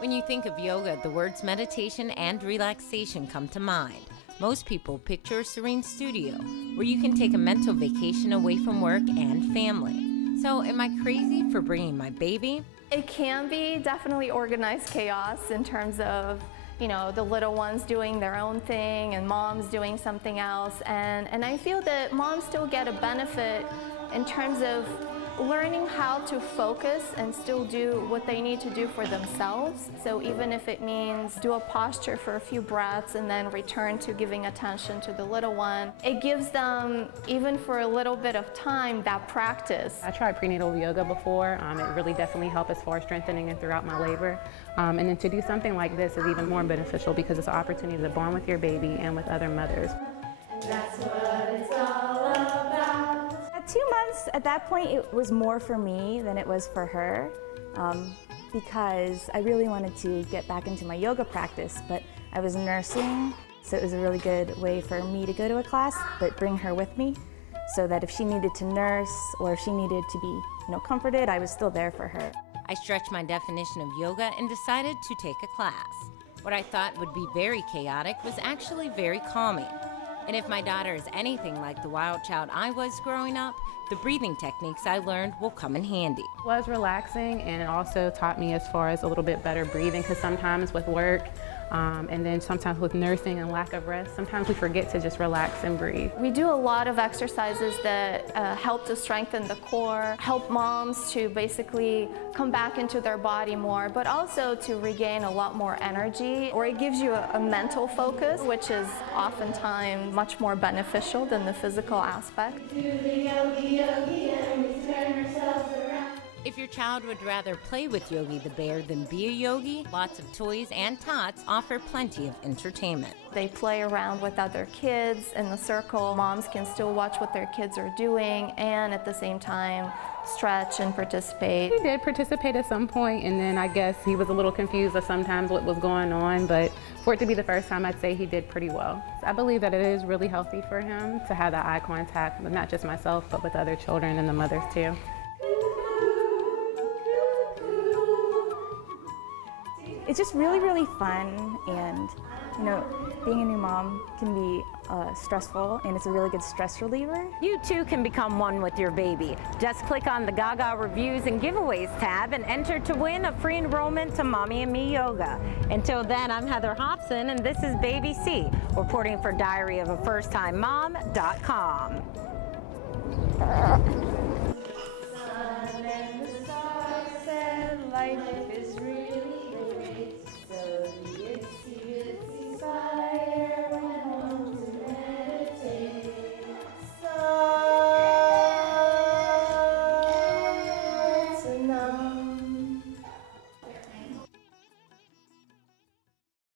When you think of yoga, the words meditation and relaxation come to mind. Most people picture a serene studio where you can take a mental vacation away from work and family. So am I crazy for bringing my baby? It can be definitely organized chaos in terms of, the little ones doing their own thing and mom's doing something else. And I feel that moms still get a benefit in terms of learning how to focus and still do what they need to do for themselves. So even if it means do a posture for a few breaths and then return to giving attention to the little one, it gives them, even for a little bit of time, that practice. I tried prenatal yoga before. It really definitely helped as far as strengthening and throughout my labor. And then to do something like this is even more beneficial because it's an opportunity to bond with your baby and with other mothers. That's what it's all about. At 2 months, at that point, it was more for me than it was for her because I really wanted to get back into my yoga practice, but I was nursing, so it was a really good way for me to go to a class, but bring her with me so that if she needed to nurse or if she needed to be comforted, I was still there for her. I stretched my definition of yoga and decided to take a class. What I thought would be very chaotic was actually very calming. And if my daughter is anything like the wild child I was growing up, the breathing techniques I learned will come in handy. It was relaxing, and it also taught me as far as a little bit better breathing, because sometimes with work and then sometimes with nursing and lack of rest, sometimes we forget to just relax and breathe. We do a lot of exercises that help to strengthen the core, help moms to basically come back into their body more, but also to regain a lot more energy, or it gives you a mental focus, which is oftentimes much more beneficial than the physical aspect. Do the yogi yogi and we turn ourselves around. If your child would rather play with Yogi the Bear than be a yogi, lots of toys and tots offer plenty of entertainment. They play around with other kids in the circle. Moms can still watch what their kids are doing and at the same time stretch and participate. He did participate at some point, and then I guess he was a little confused of sometimes what was going on, but for it to be the first time, I'd say he did pretty well. I believe that it is really healthy for him to have that eye contact with not just myself, but with other children and the mothers too. It's just really, really fun, and being a new mom can be stressful, and it's a really good stress reliever. You too can become one with your baby. Just click on the Gaga Reviews and Giveaways tab and enter to win a free enrollment to Mommy and Me Yoga. Until then, I'm Heather Hopson, and this is Baby C, reporting for diaryofafirsttime.com.